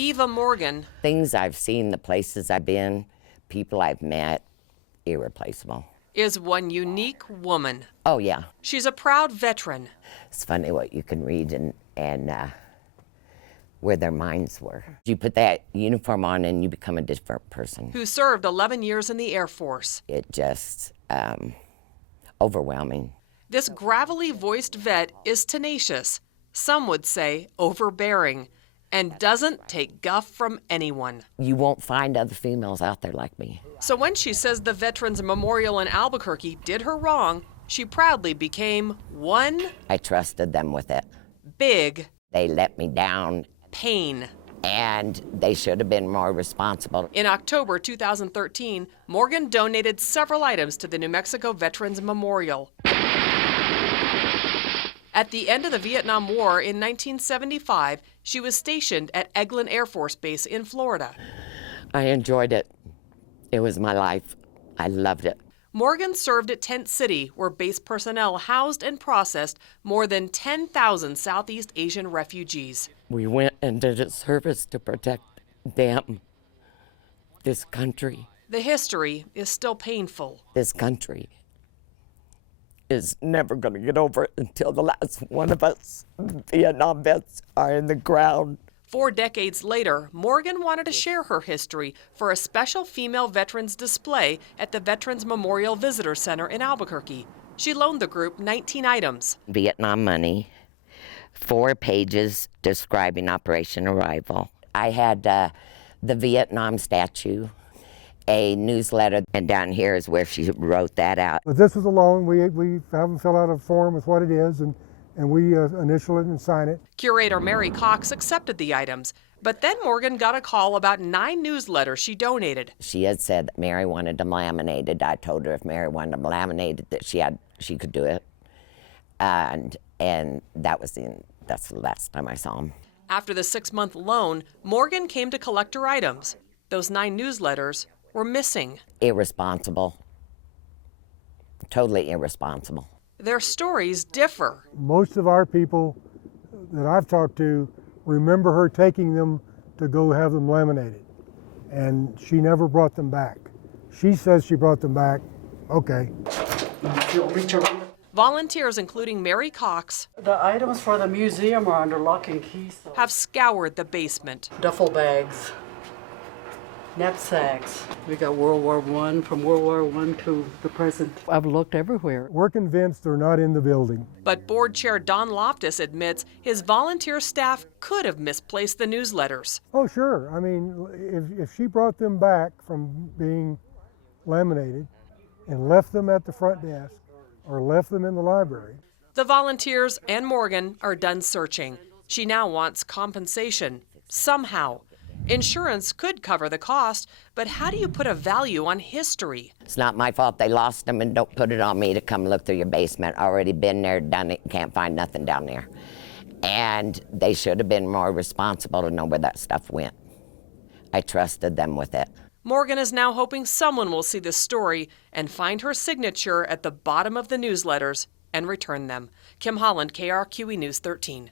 Eva Morgan. Things I've seen, the places I've been, people I've met, irreplaceable. Is one unique woman. Oh, yeah. She's a proud veteran. It's funny what you can read and where their minds were. You put that uniform on and you become a different person. Who served 11 years in the Air Force. It just, overwhelming. This gravelly-voiced vet is tenacious, some would say overbearing, and doesn't take guff from anyone. You won't find other females out there like me. So when she says the Veterans Memorial in Albuquerque did her wrong, she proudly became one I trusted them with it. big They let me down, pain. and they should have been more responsible. In October 2013, Morgan donated several items to the New Mexico Veterans Memorial. At the end of the Vietnam War in 1975, she was stationed at Eglin Air Force Base in Florida. I enjoyed it. It was my life. I loved it. Morgan served at Tent City, where base personnel housed and processed more than 10,000 Southeast Asian refugees. We went and did a service to protect them, this country. The history is still painful. This country is never going to get over it until the last one of us Vietnam vets are in the ground. 4 decades later, Morgan wanted to share her history for a special female veterans display at the Veterans Memorial Visitor Center in Albuquerque. She loaned the group 19 items. Vietnam money, 4 pages describing Operation Arrival. I had the Vietnam statue, a newsletter, and down here is where she wrote that out. But this was a loan. We have them fill out a form with what it is, and we initial it and sign it. Curator Mary Cox accepted the items, but then Morgan got a call about 9 newsletters she donated. She had said that Mary wanted them laminated. I told her if Mary wanted them laminated that she could do it, and that's the last time I saw them. After the 6-month loan, Morgan came to collect her items. Those 9 newsletters were missing. Irresponsible. Totally irresponsible. Their stories differ. Most of our people that I've talked to remember her taking them to go have them laminated, and she never brought them back. She says she brought them back. Okay. Volunteers, including Mary Cox, The items for the museum are under lock and key. So have scoured the basement. duffel bags, knapsacks. We got World War I, from World War I to the present. I've looked everywhere. We're convinced they're not in the building. But board chair Don Loftus admits his volunteer staff could have misplaced the newsletters. Oh, sure. I mean, if she brought them back from being laminated and left them at the front desk or left them in the library. The volunteers and Morgan are done searching. She now wants compensation, somehow. Insurance could cover the cost, but how do you put a value on history? It's not my fault they lost them, and don't put it on me to come look through your basement. Already been there, done it, can't find nothing down there. And they should have been more responsible to know where that stuff went. I trusted them with it. Morgan is now hoping someone will see this story and find her signature at the bottom of the newsletters and return them. Kim Holland, KRQE News 13.